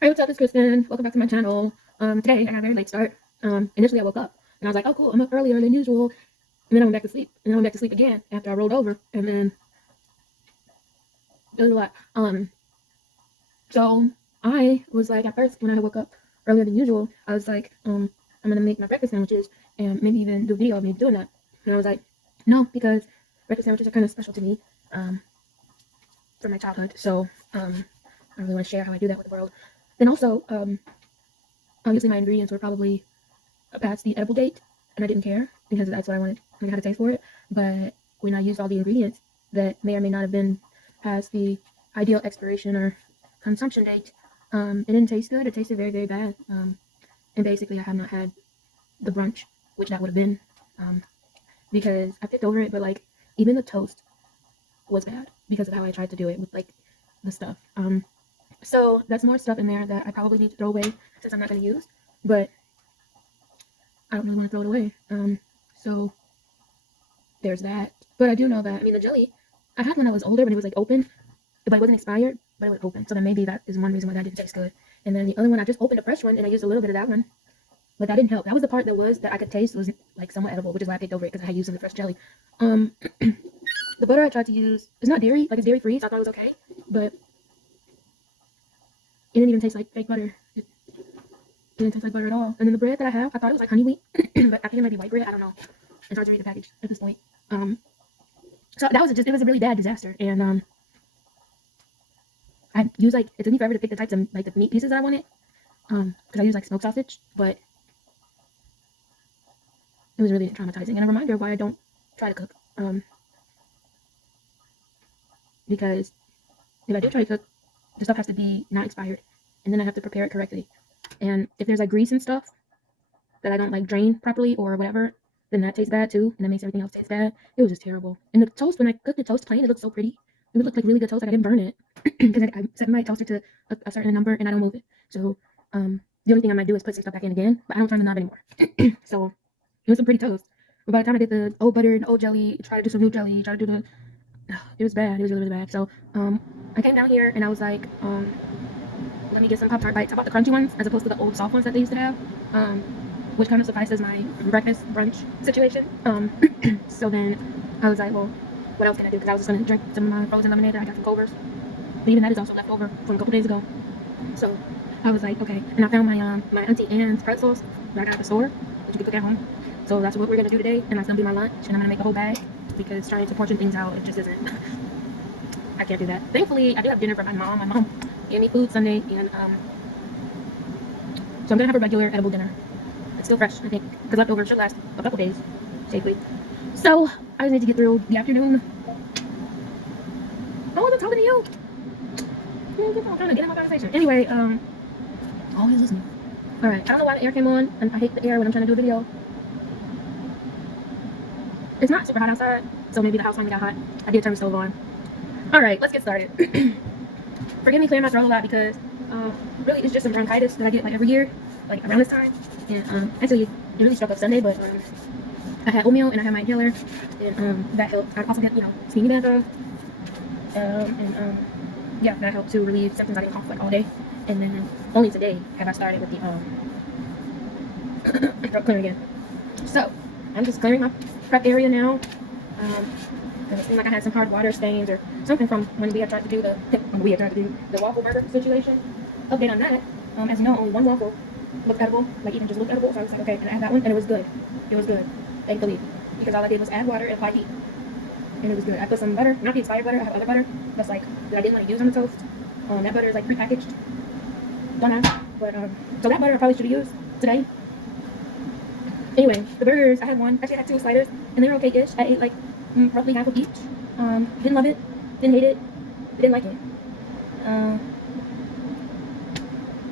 Hey, what's up? It's Kristen. Welcome back to my channel. Today I got a very late start. Initially I woke up and I was like, oh cool, I'm up earlier than usual. And then I went back to sleep. And then I went back to sleep again after I rolled over. And then it was a lot. So I was like, at first when I woke up earlier than usual, I was like, I'm gonna make my breakfast sandwiches and maybe even do a video of me doing that. And I was like, no, because breakfast sandwiches are kind of special to me, from my childhood. So I really want to share how I do that with the world. Then also, obviously my ingredients were probably past the edible date, and I didn't care because that's what I wanted. I had a taste for it. But when I used all the ingredients that may or may not have been past the ideal expiration or consumption date, it didn't taste good. It tasted very, very bad. And basically, I have not had the brunch, which that would have been, because I picked over it. But like, even the toast was bad because of how I tried to do it with like the stuff. So that's more stuff in there that I probably need to throw away since I'm not going to use. But I don't really want to throw it away. So there's that. But I do know that, I mean, the jelly, I had when I was older when it was like open, but it wasn't expired, but it was open. So then maybe that is one reason why that didn't taste good. And then the other one, I just opened a fresh one and I used a little bit of that one. But that didn't help. That was the part that I could taste was like somewhat edible, which is why I picked over it because I had used some of the fresh jelly. The butter I tried to use, it's not dairy, like it's dairy free, so I thought it was okay. But it didn't even taste like fake butter. It didn't taste like butter at all. And then the bread that I have, I thought it was like honey wheat, but I think it might be white bread. I don't know. It's hard to read the package at this point. So that was it was a really bad disaster. And I used like, it took me forever to pick the types of like the meat pieces that I wanted. Because I used like smoked sausage, but it was really traumatizing. And a reminder of why I don't try to cook. Because if I do try to cook, the stuff has to be not expired, and then I have to prepare it correctly. And if there's like grease and stuff that I don't like drain properly or whatever, then that tastes bad too, and that makes everything else taste bad. It was just terrible. And the toast, when I cooked the toast plain, it looked so pretty. It would look like really good toast. Like I didn't burn it because I set my toaster to a certain number and I don't move it. So the only thing I might do is put some stuff back in again, but I don't turn the knob anymore. So it was some pretty toast. But by the time I did the old butter and old jelly, try to do some new jelly, try to do the, it was bad. It was really, really bad. So I came down here and I was like, let me get some Pop-Tart bites. I bought the crunchy ones as opposed to the old soft ones that they used to have, which kind of suffices my breakfast brunch situation. So then I was like, well, what else can I do? Because I was just going to drink some of my frozen lemonade that I got from Culver's. But even that is also left over from a couple days ago. So I was like, okay. And I found my my Auntie Anne's pretzels that I got at the store that you can cook at home. So that's what we're going to do today. And that's going to be my lunch. And I'm going to make a whole bag because trying to portion things out, it just isn't. I can't do that. Thankfully, I do have dinner for my mom. My mom gave me food Sunday, and so I'm gonna have a regular edible dinner. It's still fresh, I think, because leftovers should last a couple days safely. So I just need to get through the afternoon. Oh, I'm talking to you. I'm trying to get in my conversation. Anyway, always listening. All right, I don't know why the air came on, and I hate the air when I'm trying to do a video. It's not super hot outside, so maybe the house finally got hot. I did turn the stove on. All right, let's get started. Forgive me clearing my throat a lot because really it's just some bronchitis that I get like every year, like around this time. And actually it really struck up Sunday, but I had oatmeal and I had my inhaler, and that helped. I also get sneaky bath, and yeah, that helped to relieve symptoms. I didn't cough like all day, and then only today have I started with the throat clearing again. So I'm just clearing my prep area now. And it seemed like I had some hard water stains or something from when we had tried to do the waffle burger situation. Update on that. As you know, only one waffle looked edible, like even just looked edible. So I was like, okay, and I had that one, and it was good. It was good, thankfully, because all I did was add water and apply heat, and it was good. I put some butter, not the expired butter. I have other butter that's like that I didn't want to use on the toast. That butter is like prepackaged. Don't ask, but so that butter I probably should have used today. Anyway, the burgers, I had one. Actually, I had two sliders, and they were okay-ish. I ate like roughly half of each. Didn't love it, didn't hate it, didn't like it.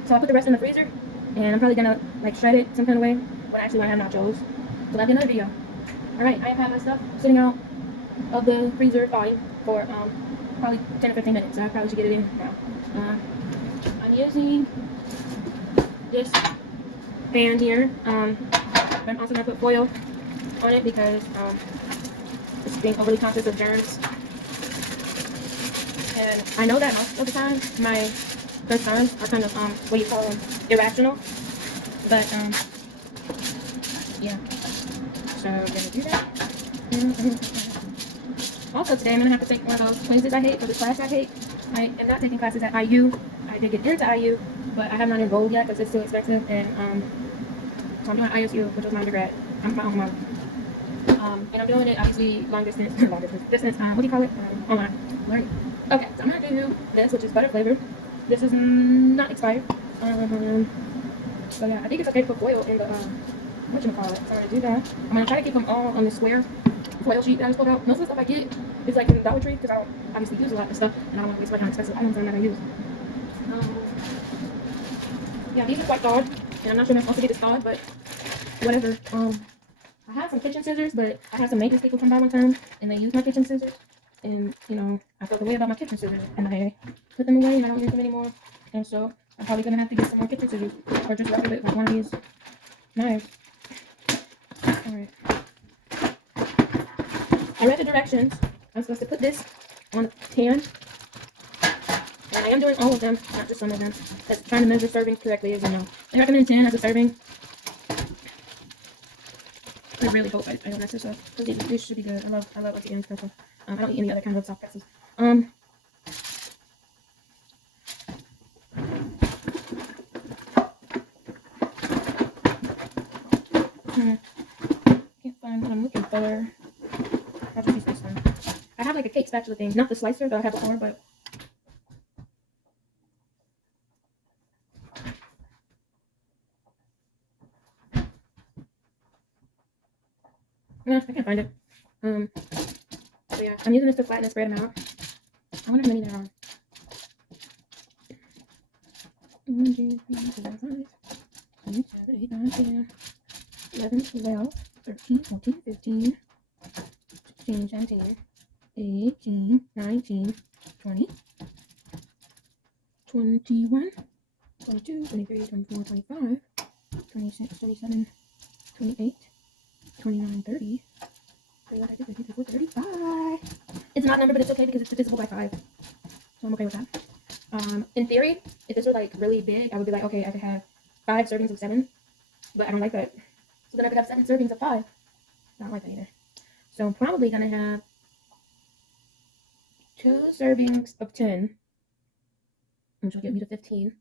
So I put the rest in the freezer, and I'm probably gonna like shred it some kind of way when I actually want to have nachos. So that'll be another video. All right, I have had my stuff sitting out of the freezer thawing for probably 10 or 15 minutes. So I probably should get it in now. I'm using this pan here. I'm also gonna put foil on it because it's being overly conscious of germs. And I know that most of the time my first times are kind of what you call them, irrational. But yeah. So I'm gonna do that. Also today I'm gonna have to take one of those quizzes I hate for the class I hate. I am not taking classes at IU. I did get into IU, but I have not enrolled yet because it's too expensive. And so I'm doing ISU, which was my undergrad. I'm my own mom. And I'm doing it obviously long distance, what do you call it? Online learning. Okay, so I'm gonna do this, which is butter flavored. This is not expired. So yeah, I think it's okay to put foil in the whatchamacallit. So I'm gonna do that. I'm gonna try to keep them all on the square foil sheet that I just pulled out. Most of the stuff I get is like in Dollar Tree because I don't obviously use a lot of stuff and I don't want to waste money on expensive items that I use. Yeah, these are quite thawed, and I'm not sure if I'm supposed to get this thawed, but whatever. I have some kitchen scissors, but I have some maintenance people come by one time and they use my kitchen scissors, and you know I felt the way about my kitchen scissors and I put them away and I don't use them anymore, and so I'm probably gonna have to get some more kitchen scissors or just wrap it with one of these knives. Alright. I read the directions. I'm supposed to put this on a pan. And I am doing all of them, not just some of them. That's trying to measure servings correctly, as you know. They recommend 10 as a serving. I really hope I don't mess this up. Because this should be good. I love organic pretzel. I don't eat any other kind of soft pretzels. Can't find what I'm looking for. I'll just use this one. I have like a cake spatula thing, not the slicer that I have before, but yeah, I can't find it. So yeah, I'm using this to flatten and spread them out. I wonder how many there are. 1, 2, 3, 4, 5, 6, 7, 8, 9, 10, 11, 12, 13, 14, 15, 16, 17, 18, 19, 20, 21, 22, 23, 24, 25, 26, 27, 28, 29, 30, 31, 32, 33, 34, 35. It's not numbered, but it's okay because it's divisible by 5. So I'm okay with that. In theory, if this were like really big, I would be like, okay, I could have 5 servings of 7, but I don't like that. So then I could have 7 servings of 5. I don't like that either. So I'm probably gonna have 2 servings of 10, which will get me to 15.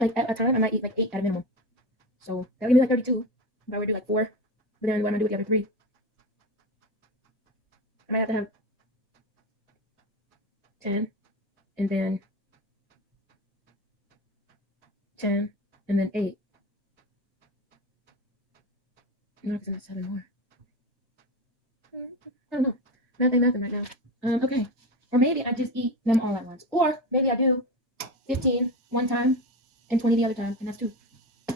Like at a time, I might eat like 8 at a minimum. So that'll give me like 32. If I were to do like 4, but then what am I gonna do with the other 3? I might have to have 10, and then 10, and then 8. No, because that's 7 more. I don't know. Nothing right now. Okay. Or maybe I just eat them all at once. Or maybe I do 15 one time and 20 the other time, and that's 2.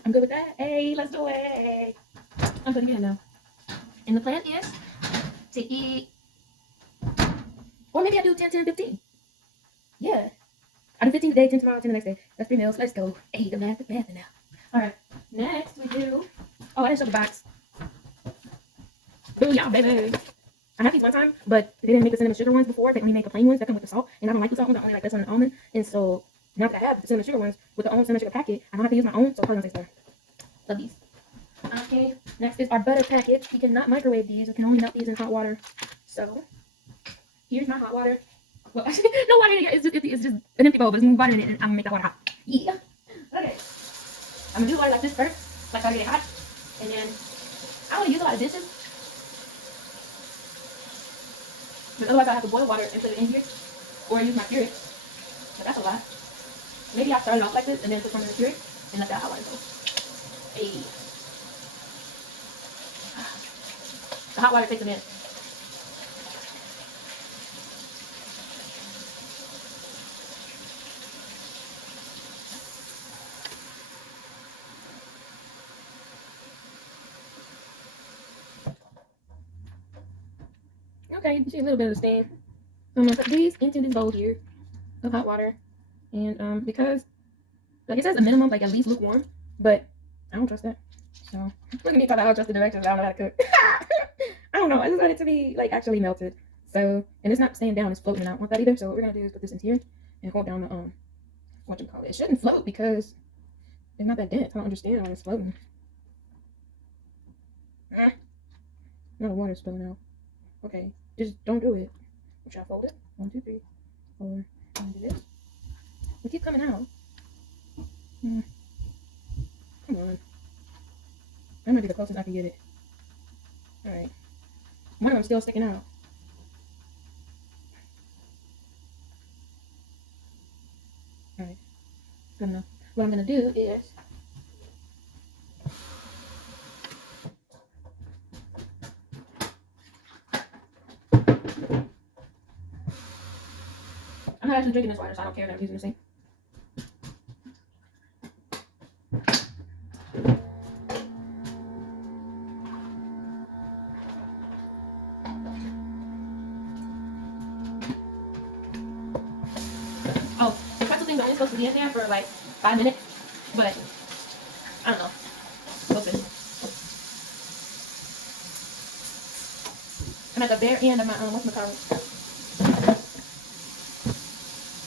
I'm good with that. Hey, let's do it. I'm putting it in now. And the plan is to eat, or maybe I do 10, 10, 15. Yeah. I do 15 today, 10 tomorrow, 10 the next day. That's 3 meals. Let's go. Hey, the math now. Alright. Next we do, oh, I didn't show the box. Booyah, baby. I had these one time, but they didn't make the cinnamon sugar ones before. They only make the plain ones that come with the salt, and I don't like the salt ones. I only like this one and almond. And so now that I have the cinnamon sugar ones with the own cinnamon sugar packet, I don't have to use my own, so it's probably gonna taste better. Love these. Okay, next is our butter packet. We cannot microwave these. We can only melt these in hot water. So here's my hot water. Well, actually, no water in here. It's just an empty bowl, but there's water in it, and I'm gonna make that water hot. Yeah. Okay. I'm gonna do water like this first, like I get it hot, and then I want to use a lot of dishes. Because otherwise I have to boil water and put it in here, or use my Keurig. But that's a lot. Maybe I'll start it off like this and then put some in the Keurig and let that hot water go. Hey. The hot water takes a minute. Okay, you can see a little bit of the steam. I'm gonna put these into this bowl here of hot water, and because like it says a minimum, like at least lukewarm, but I don't trust that. So look at me trying to trust the directions. I don't know how to cook. I don't know. I just want it to be like actually melted. So, and it's not staying down, it's floating. I don't want that either. So what we're gonna do is put this in here and hold down the what you call it. It shouldn't float because it's not that dense. I don't understand why it's floating. No, the water's spilling out. Okay, just don't do it. Which I fold it. 1, 2, 3, 4. And do this. We keep coming out. Come on. That might be the closest I can get it. Alright. One of them's still sticking out. Alright. Good enough. What I'm gonna do is I'm not actually drinking this water, so I don't care that I'm using the sink. Oh, the pretzel things are only supposed to be in there for like 5 minutes, but I don't know. We'll see. I'm at the very end of my whatchamacallit.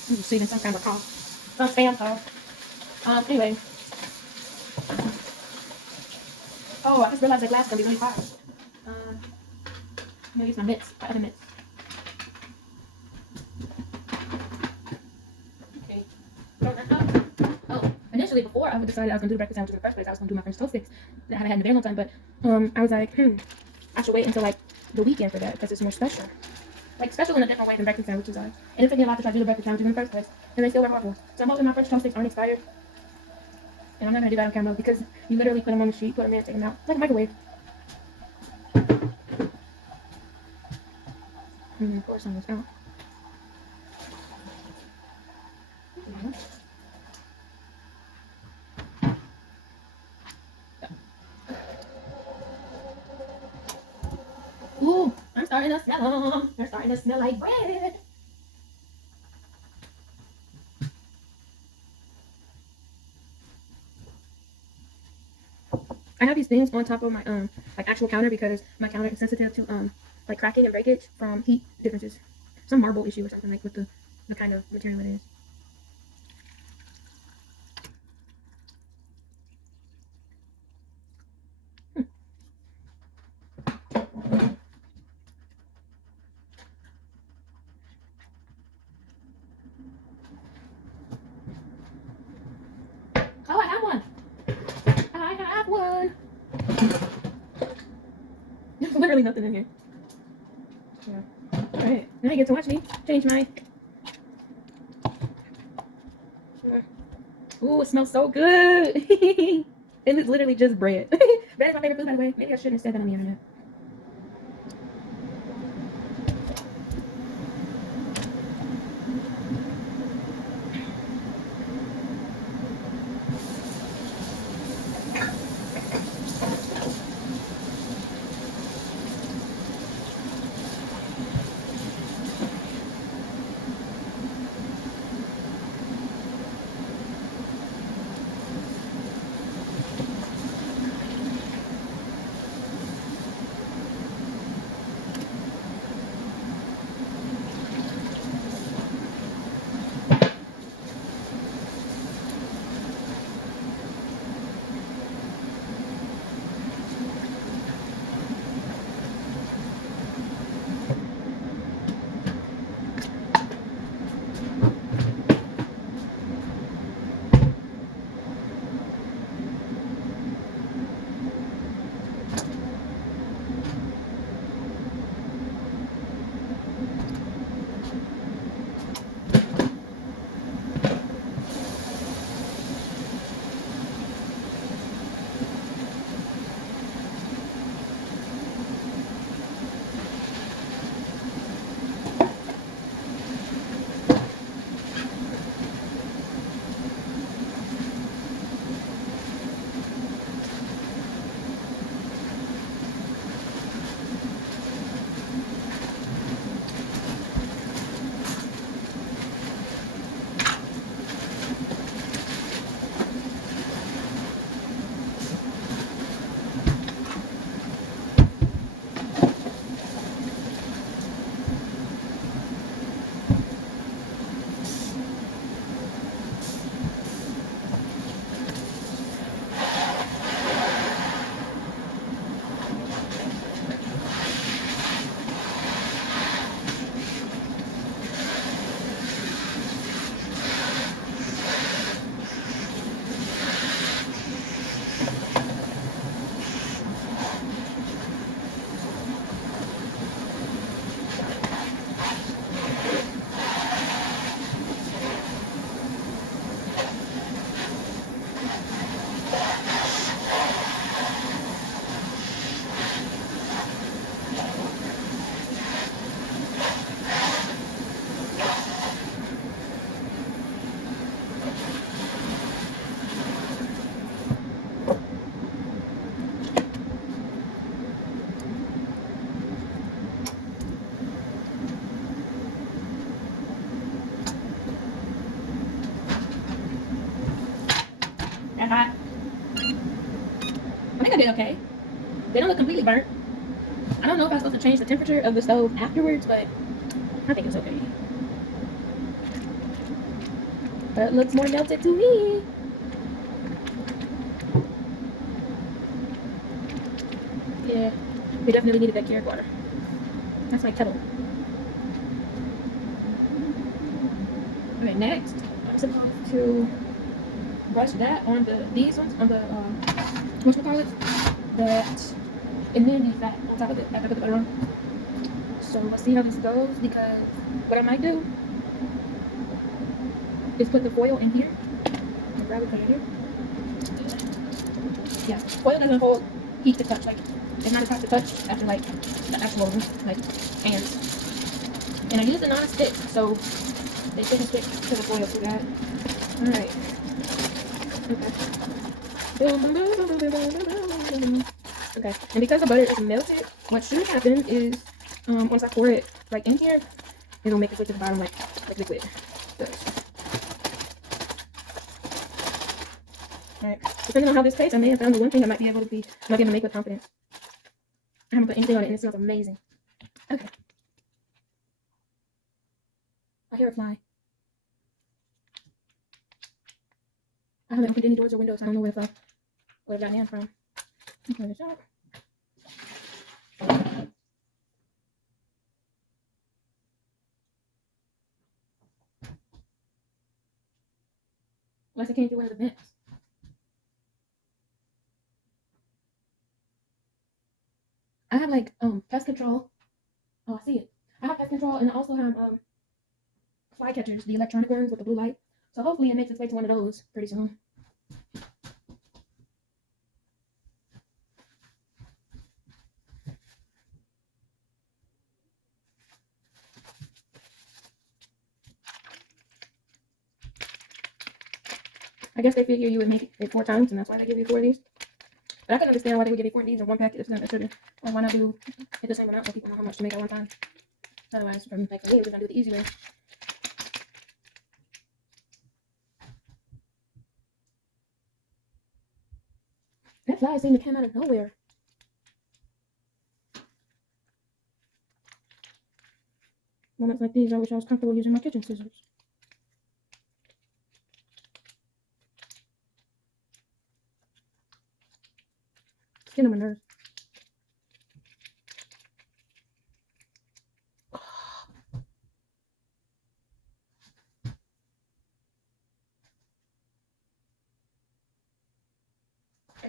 I'm receiving some kind of call. Some spam call. Anyway. Oh, I just realized the glass is gonna be really hot. I'm gonna use my mitts, my other mitts. Okay. Throw that up. Oh, initially before I decided I was gonna do the breakfast sandwiches in the first place, I was gonna do my French toast sticks that I haven't had in a very long time, but I was like, I should wait until like the weekend for that because it's more special. Like special in a different way than breakfast sandwiches are. And it took me a lot to try to do the breakfast sandwiches in the first place. And they still were horrible. So I'm hoping my French toast sticks aren't expired. And I'm not gonna do that on camera because you literally put them on the sheet, put them in, take them out. Like a microwave. Pour some of this out. Ooh, I'm starting to smell them. They're starting to smell like bread. I have these things on top of my like actual counter because my counter is sensitive to like cracking and breakage from heat differences. Some marble issue or something like with the kind of material it is. Oh, I have one. I have one. There's literally nothing in here. Yeah. Alright, now you get to watch me change my. Ooh, it smells so good. And it's literally just bread. Bread is my favorite food, by the way. Maybe I shouldn't have said that on the internet. okay. They don't look completely burnt. I don't know if I'm supposed to change the temperature of the stove afterwards, but I think it's okay. But it looks more melted to me. Yeah, we definitely needed that Keurig water. That's my kettle. Okay, next, I'm supposed to brush that on these ones, on the, whatchamacallit, that, and then use that on top of it after I put the butter on. So let's see how this goes, because what I might do is put the foil in here, and grab it right here. Yeah, foil doesn't hold heat to touch, like, it's not as hot to touch after, like, the actual, like, pans. And I use a non-stick, so they shouldn't stick to the foil too bad. Alright. Okay. Okay. And because the butter is melted, what should happen is, once I pour it like in here, it'll make it go to the bottom like liquid. Alright. Depending on how this tastes, I may have found the one thing I might be able to make with confidence. I haven't put anything on it and it smells amazing. Okay. I hear a fly. I haven't opened any doors or windows. I don't know where it got in from. Try this out. Unless it came through one of the vents. I have like pest control. Oh, I see it. I have pest control and I also have fly catchers, the electronic ones with the blue light. So hopefully it makes its way to one of those pretty soon. I guess they figure you would make it 4 times, and that's why they give you 4 of these. But I can understand why they would give you 4 of these in one packet if it's sugar. Or why not do it the same amount so people know how much to make at one time. Otherwise, for me, we're gonna do the easy way. That fly seemed to come out of nowhere. Moments like these, I wish I was comfortable using my kitchen scissors. It's getting on my nerves.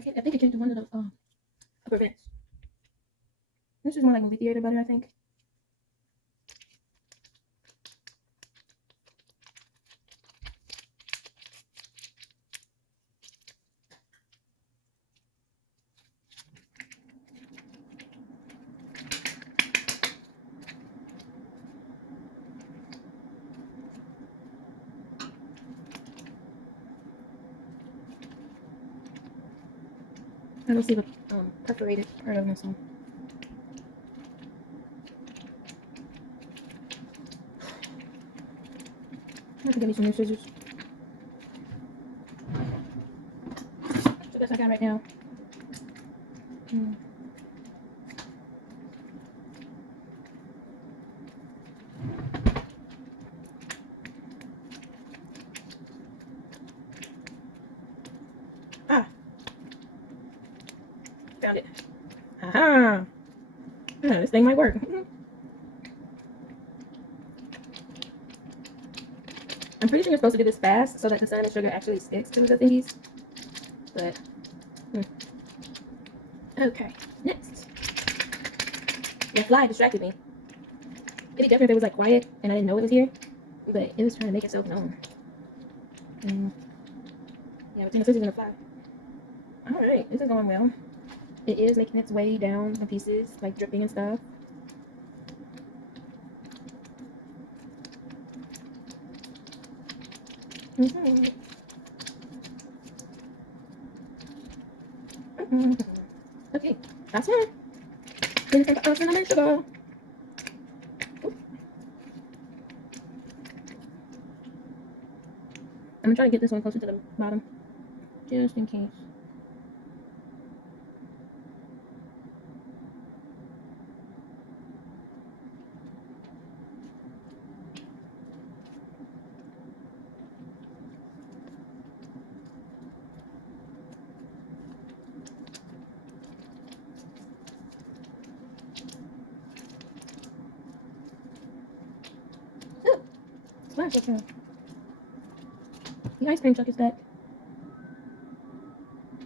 I think it came to one of the upper vents. This is more like movie theater butter, I think. I don't see the perforated part of this one. I have to get me some new scissors. That's the best I got right now. Ah! Found it. Aha! This thing might work. I'm pretty sure you're supposed to do this fast so that the cinnamon sugar actually sticks to the thingies. But, okay, next. The fly distracted me. It'd be different if it was like quiet and I didn't know it was here, but it was trying to make itself known. Yeah, between the scissors and the fly. Alright, this is going well. It is making its way down the pieces, like dripping and stuff. Okay, that's it. Then some cinnamon sugar. I'm gonna try to get this one closer to the bottom, just in case. Flash up here. The ice cream truck is back.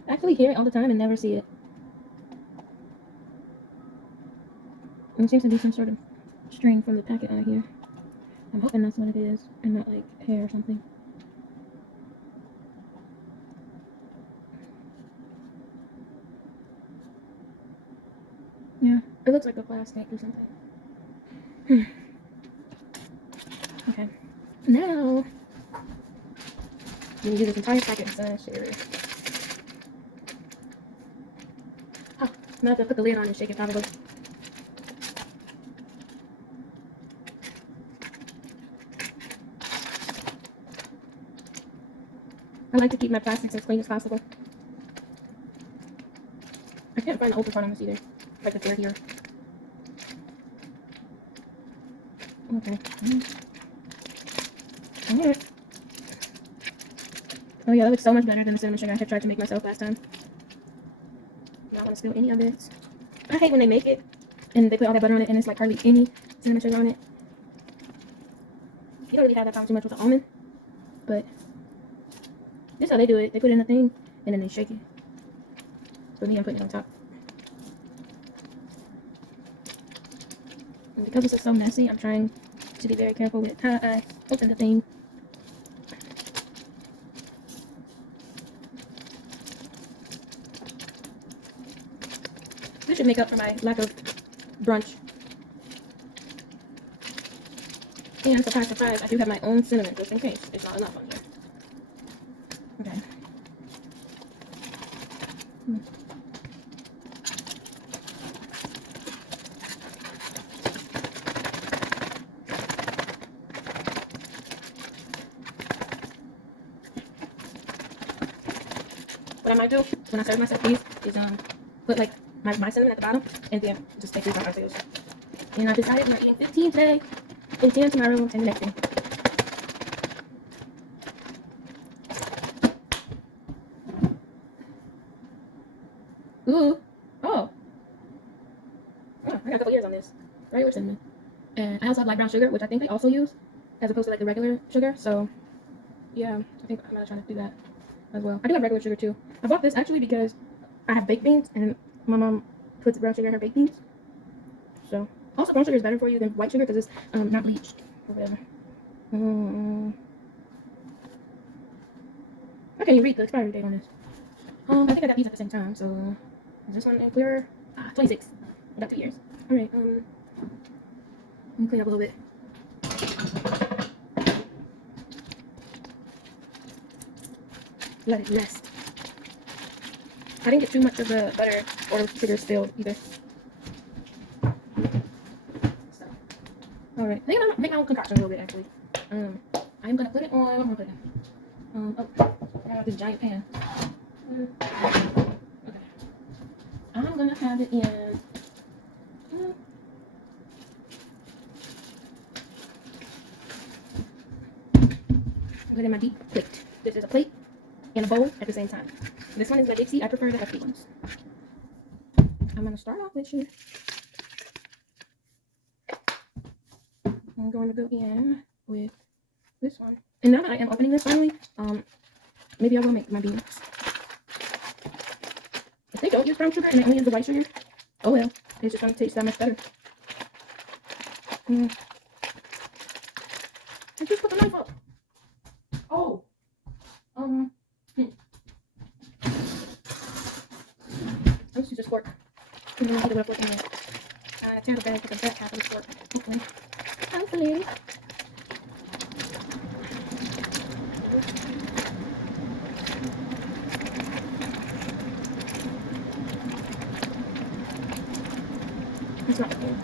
I actually hear it all the time and never see it. And it seems to be some sort of string from the packet on here. I'm hoping that's what it is and not like hair or something. Yeah, it looks like a plastic or something. Okay. Now, I'm gonna use this entire packet instead of sugar. Oh, I'm gonna have to put the lid on and shake it probably. I like to keep my plastics as clean as possible. I can't find the open part on this either. Like the tear here. Okay. Alright. Oh yeah, that looks so much better than the cinnamon sugar I had tried to make myself last time. Not gonna spill any of this. I hate when they make it and they put all that butter on it and it's like hardly any cinnamon sugar on it. You don't really have that problem too much with the almond, but this is how they do it. They put it in the thing and then they shake it. For me, I'm putting it on top. And because this is so messy, I'm trying to be very careful with how I open the thing. This should make up for my lack of brunch. And surprise, surprise, I do have my own cinnamon just in case it's not enough on here. Okay. What I might do when I serve myself these is put like my cinnamon at the bottom and then just take these on ourselves. And I decided I'm eating 15 today and 10 tomorrow and 10 the next day. Ooh. Oh, I got a couple years on this. Regular cinnamon. And I also have light brown sugar, which I think they also use as opposed to like the regular sugar. So yeah, I think I'm gonna try to do that as well. I do have regular sugar too. I bought this actually because I have baked beans and my mom puts brown sugar in her baked beans. So also brown sugar is better for you than white sugar because it's not bleached or whatever. How can you read the expiry date on this? I think I got these at the same time. So is this one clearer? 26. I got 2 years. All right. Let me clean up a little bit. Let it rest. I didn't get too much of the butter or sugar spilled either. So, all right. I think I'm gonna make my own concoction a little bit actually. I'm gonna put it on. What am I putting? I got this giant pan. Okay. I'm gonna have it in. Put it in my deep plate. This is a plate and a bowl at the same time. This one is my Dixie. I prefer the hefty ones. I'm gonna start off with here. I'm going to go in with this one. And now that I am opening this finally, maybe I will make my beans. If they don't use brown sugar and they only use the white sugar, oh well, it's just gonna taste that much better. I just put the knife up. Oh. Let's use this fork. And then I'll put it with a fork in there. Tear the bag with the back half of the fork. Hopefully. Hopefully. It's not cool.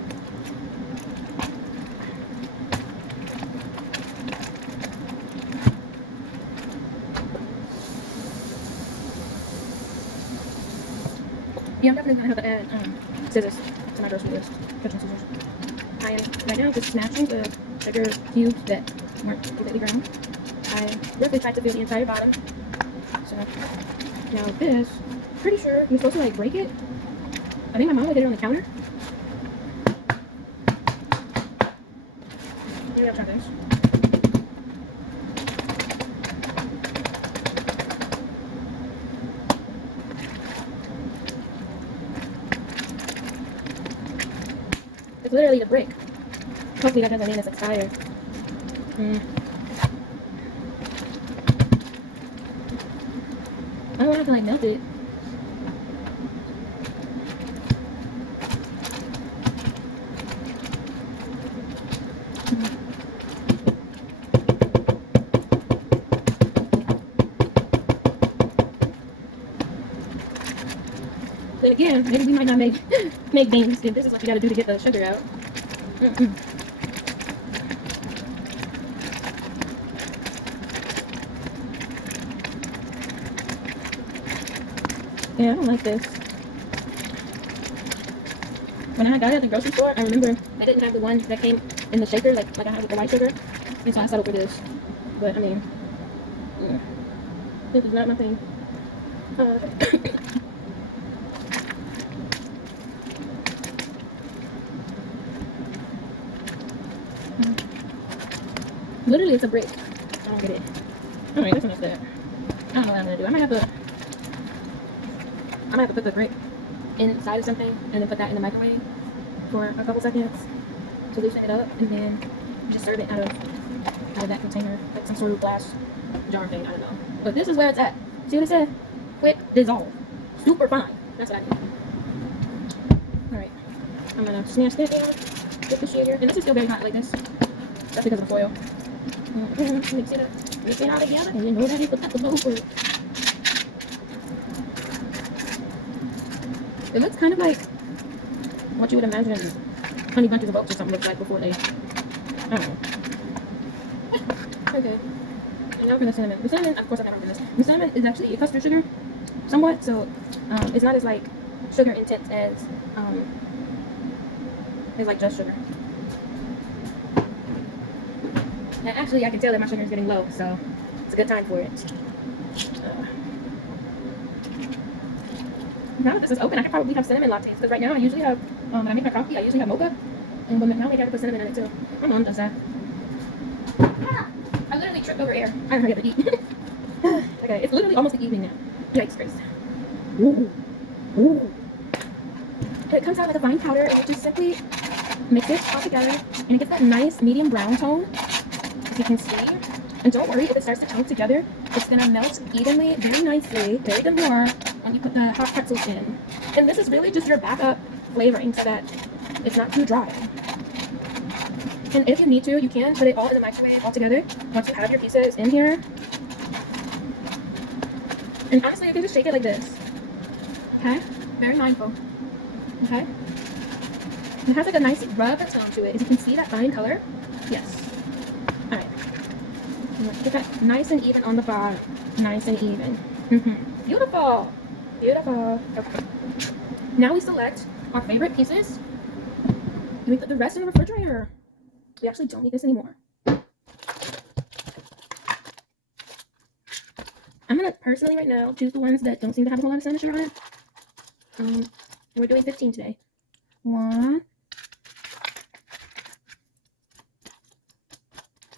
Yeah, I'm definitely gonna have to add scissors to my grocery list. Kitchen scissors. I am right now just smashing the sugar cubes that weren't completely ground. I roughly tried to fill the entire bottom. So now this, pretty sure you're supposed to like break it. I think my mom would get it on the counter. Maybe I'll try this. literally the brick. Hopefully that doesn't mean it's expired. I don't want to like melt it. Then again, maybe we might not make beans if this is what you gotta do to get the sugar out. Yeah, I don't like this. When I got it at the grocery store, I remember I didn't have the one that came in the shaker, like I have with the white sugar, and so I settled for this. But I mean, this is not my thing. Literally, it's a brick. I don't get it. Alright, that's enough of that. I don't know what I'm gonna do. I might have to put the brick inside of something and then put that in the microwave for a couple seconds to loosen it up, and then just serve it out of that container, like some sort of glass jar thing. I don't know. But this is where it's at. See what it said? Quick dissolve. Super fine. That's what I did. Alright. I'm gonna smash that down. Get the sugar. And this is still very hot like this. That's because of the foil. Mix it all together, and you know that you put that the bowl for it. It looks kind of like what you would imagine honey bunches of oats or something looks like before they, I don't know. Okay. And now for the cinnamon. The cinnamon, of course I've never done this. The cinnamon is actually a custard sugar, somewhat, so it's not as like sugar intense as like just sugar. And actually, I can tell that my sugar is getting low, so it's a good time for it. Now that this is open, I could probably have cinnamon lattes, because right now I usually have, when I make my coffee, I usually have mocha, and but now maybe I can put cinnamon in it too. My mom does that. I literally tripped over air. I hurry up and eat. Okay, it's literally almost the evening now. Yikes, Grace. Ooh. Ooh. It comes out like a fine powder, and you just simply mix it all together, and it gets that nice medium brown tone. You can see, and don't worry if it starts to chunk together. It's gonna melt evenly, very nicely, very demure when you put the hot pretzels in. And this is really just your backup flavoring so that it's not too dry. And if you need to, you can put it all in the microwave all together once you have your pieces in here. And honestly, you can just shake it like this. Okay? Very mindful. Okay? It has like a nice rub tone to it. As you can see that fine color? Yes. Alright. Get that nice and even on the bottom. Nice and even. Beautiful. Beautiful. Okay. Now we select our favorite pieces. And we put the rest in the refrigerator. We actually don't need this anymore. I'm going to personally right now choose the ones that don't seem to have a whole lot of cinnamon sugar on it. And we're doing 15 today. 1,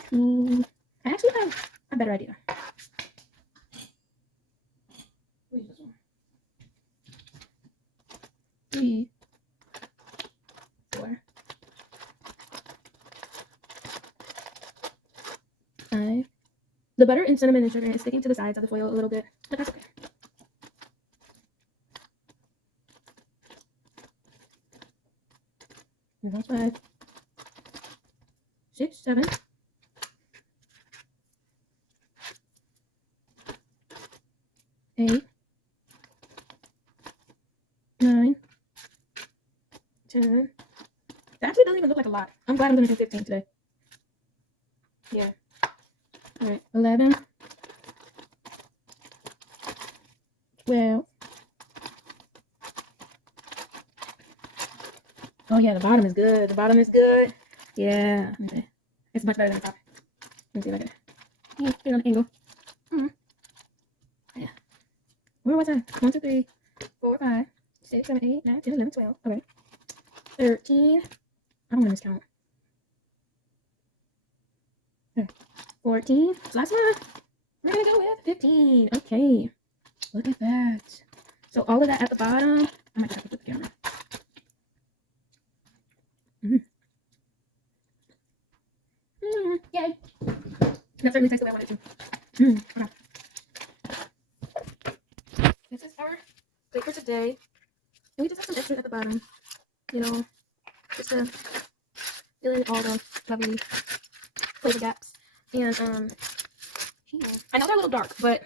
2. I actually have a better idea. What is this one? 3, 4, 5. The butter and cinnamon and sugar is sticking to the sides of the foil a little bit, but that's okay. And that's 5, 6, 7. 8, 9, 10. That actually doesn't even look like a lot. I'm glad I'm going to do 15 today. Yeah. Alright, 11, 12. Oh yeah, the bottom is good. The bottom is good. Yeah. Okay. It's much better than the top. Let me see if I can. Yeah, get it on the angle. Yeah. Where was I? 1, 2, 3, 4, 5, 6, 7, 8, 9, 10, 11, 12. Okay. 13. I don't want to miscount. 14. So last one. We're gonna go with 15. Okay. Look at that. So all of that at the bottom. I might just have to put the camera. Yay! That certainly tastes the way I want it to. Okay. This is our plate for today. And we just have some extra at the bottom, you know, just to fill in all the lovely flavor gaps. And here, I know they're a little dark, but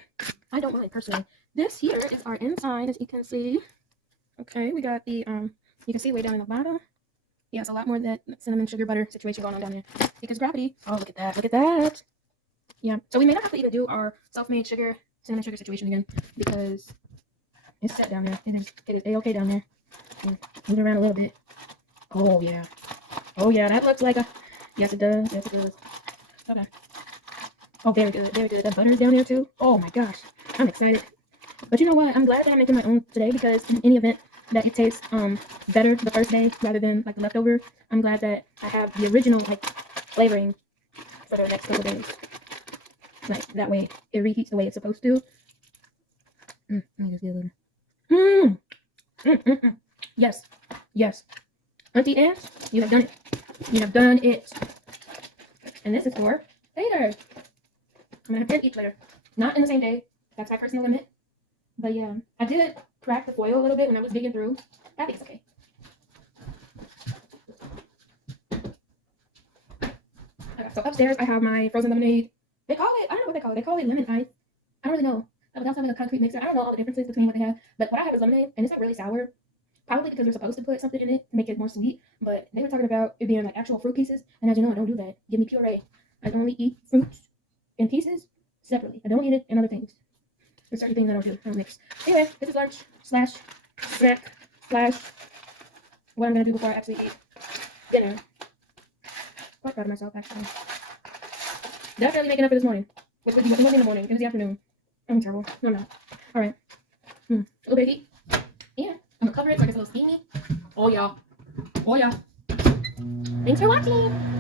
I don't mind personally. This here is our inside, as you can see. Okay, we got the you can see way down in the bottom. Yeah, it's a lot more of that cinnamon sugar butter situation going on down there because gravity. Oh, look at that! Look at that! Yeah, so we may not have to even do our self-made cinnamon sugar situation again because it's set down there. It is a-okay down there. Move it around a little bit. Oh yeah. Oh yeah, that looks like a. Yes, it does. Yes, it does. Okay. Oh, very good. Very good. That butter is down there too. Oh my gosh, I'm excited. But you know what? I'm glad that I'm making my own today because in any event that it tastes better the first day rather than like the leftover, I'm glad that I have the original like flavoring for the next couple days. Like that way it reheats the way it's supposed to. Let me just get a little. Yes. Yes. Auntie Ants, you have done it. You have done it. And this is for later. I'm gonna have 10 each later. Not in the same day. That's my personal limit. But yeah, I did crack the foil a little bit when I was digging through. I think it's okay. Okay, so upstairs I have my frozen lemonade. They call it, I don't know what they call it. They call it lemon ice. I don't really know. Without having a concrete mixer, I don't know all the differences between what they have. But what I have is lemonade, and it's not really sour. Probably because they're supposed to put something in it to make it more sweet. But they were talking about it being like actual fruit pieces. And as you know, I don't do that. Give me puree. I only eat fruits in pieces separately. I don't eat it in other things. There's certain things I don't do. I don't mix. Anyway, this is lunch / snack / what I'm going to do before I actually eat dinner. Quite proud of myself, actually. Definitely making up for this morning. Which wasn't in the morning. It was the afternoon. I'm terrible. No, I'm not. All right. A little bit of heat. Yeah. I'm going to cover it so it gets a little steamy. Oh, yeah. Oh, yeah. Thanks for watching.